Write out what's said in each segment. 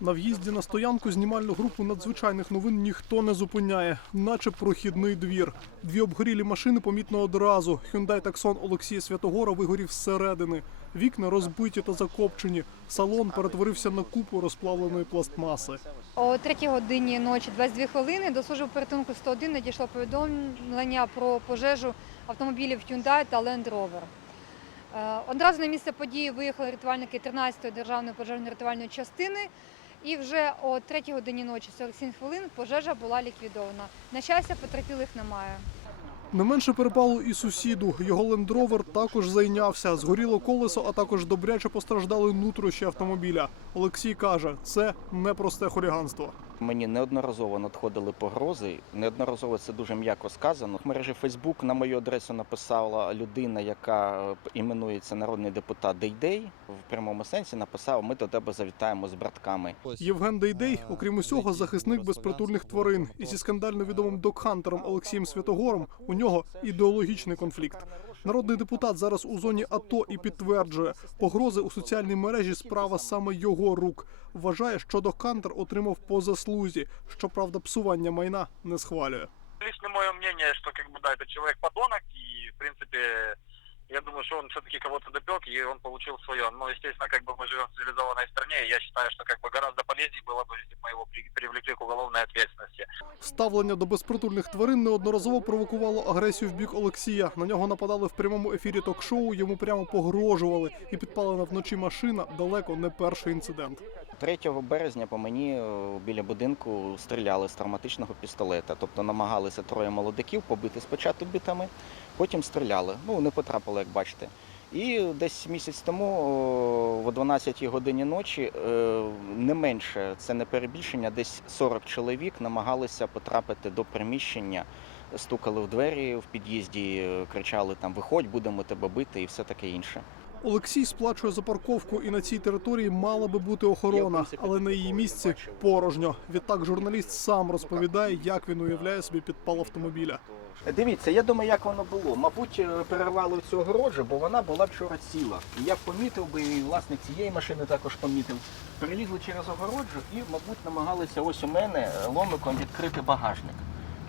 На в'їзді на стоянку знімальну групу надзвичайних новин ніхто не зупиняє, наче прохідний двір. Дві обгорілі машини помітно одразу. Hyundai Таксон Олексія Святогора вигорів зсередини. Вікна розбиті та закопчені. Салон перетворився на купу розплавленої пластмаси. О 3 годині ночі 22 хвилини до служби порятунку 101 надійшло повідомлення про пожежу автомобілів Hyundai та Land Rover. Е, Одразу на місце події виїхали рятувальники 13-ї державної пожежно-рятувальної частини. І вже о 3 годині ночі 47 хвилин пожежа була ліквідована. На щастя, потерпілих немає. Не менше перепалу і сусіду. Його лендровер також зайнявся. Згоріло колесо, а також добряче постраждали нутрощі автомобіля. Олексій каже, це непросте хуліганство. Мені неодноразово надходили погрози. Неодноразово це дуже м'яко сказано. В мережі Фейсбук на мою адресу написала людина, яка е, іменується народний депутат Дейдей. В прямому сенсі написав: Ми до тебе завітаємо з братками. Євген Дейдей, окрім усього, захисник безпритульних тварин. І зі скандально відомим докхантером Олексієм Святогором у нього ідеологічний конфлікт. Народний депутат зараз у зоні АТО і підтверджує, погрози у соціальній мережі справа саме його рук. Вважає, що до Кантер отримав по заслузі. Щоправда, псування майна не схвалює. Лично моє мнение, що как бы да, подонок, и в принципе я думаю, что он все-таки кого-то допек, и он получил свое. Но, естественно, как бы мы живем в цивилизованной стране, и я считаю, что как бы гораздо полезнее было бы, если бы мы его при- привлекли к уголовной ответственности. Ставлення до безпритульних тварин неодноразово провокувало агресію в бік Олексія. На нього нападали в прямому ефірі ток-шоу, йому прямо погрожували, і підпалена вночі машина далеко не перший інцидент. 3 березня по мені е, біля будинку стріляли з травматичного пістолета. Тобто намагалися троє молодиків побити спочатку бітами, потім стріляли. Ну, не потрапили, як бачите. І десь місяць тому, о, о 12 годині ночі, е, не менше, це не перебільшення, десь 40 чоловік намагалися потрапити до приміщення, стукали в двері в під'їзді, е, кричали там Виходь, будемо тебе бити і все таке інше. Олексій сплачує за парковку, і на цій території мала би бути охорона, але на її місці порожньо. Відтак журналіст сам розповідає, як він уявляє собі підпал автомобіля. Дивіться, я думаю, як воно було. Мабуть, е, перервали цю огороджу, бо вона була вчора ціла. І я помітив би, і власник цієї машини також помітив. Перелізли через огороджу і, мабуть, намагалися ось у мене е, ломиком відкрити багажник.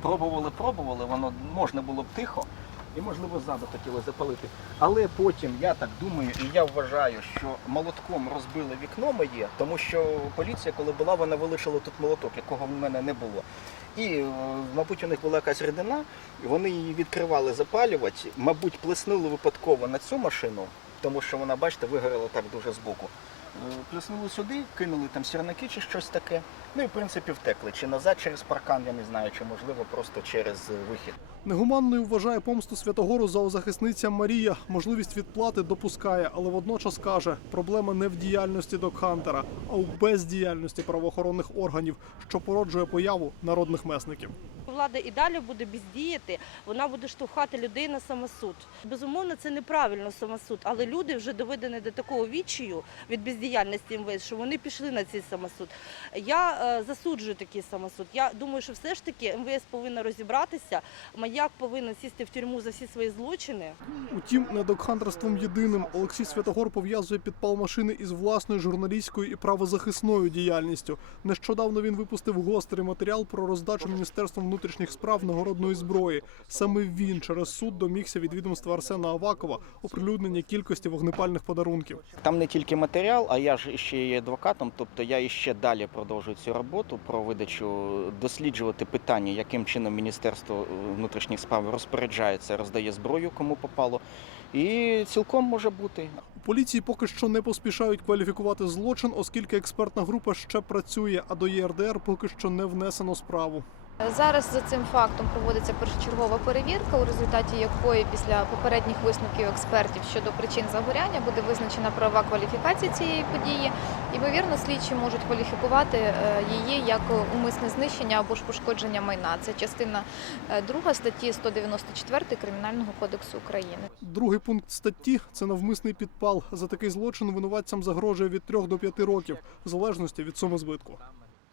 Пробували, пробували, воно можна було б тихо. І, можливо, ззаду хотіли запалити. Але потім я так думаю, і я вважаю, що молотком розбили вікно моє, тому що поліція, коли була, вона вилишила тут молоток, якого в мене не було. І, е, мабуть, у них була якась рідина, і вони її відкривали запалювати. Мабуть, плеснули випадково на цю машину, тому що вона, бачите, вигоріла так дуже збоку. Е, Плеснули сюди, кинули там сірники чи щось таке. Ну і в принципі втекли. Чи назад через паркан, я не знаю, чи можливо просто через вихід. Негуманною вважає помсту Святогору зоозахисниця Марія. Можливість відплати допускає, але водночас каже, проблема не в діяльності Докхантера, а у бездіяльності правоохоронних органів, що породжує появу народних месників. Влада і далі буде бездіяти, вона буде штовхати людей на самосуд. Безумовно, це неправильно самосуд, але люди вже доведені до такого відчаю від бездіяльності МВС, що вони пішли на цей самосуд. Я е, засуджую такий самосуд. Я думаю, що все ж таки МВС повинна розібратися. Маяк повинен сісти в тюрму за всі свої злочини. Утім, не докхантерством єдиним Олексій Святогор пов'язує підпал машини із власною журналістською і правозахисною діяльністю. Нещодавно він випустив гострий матеріал про роздачу Міністерством внутрішніх справ нагородної зброї. Саме він через суд домігся від відомства Арсена Авакова оприлюднення кількості вогнепальних подарунків. Там не тільки матеріал, а я ж ще є адвокатом, тобто я іще далі продовжую цю роботу про видачу, досліджувати питання, яким чином Міністерство е, внутрішніх справ розпоряджається, роздає зброю, кому попало. І цілком може бути. Поліції поки що не поспішають кваліфікувати злочин, оскільки експертна група ще працює, а до ЄРДР поки що не внесено справу. Зараз за цим фактом проводиться першочергова перевірка, у результаті якої після попередніх висновків експертів щодо причин загоряння буде визначена правова кваліфікація цієї події. Ймовірно, слідчі можуть кваліфікувати е, її як умисне знищення або ж пошкодження майна. Це частина 2 статті 194 Кримінального кодексу України. Другий пункт статті це навмисний підпал. За такий злочин винуватцям загрожує від 3 до 5 років, в залежності від суми збитку.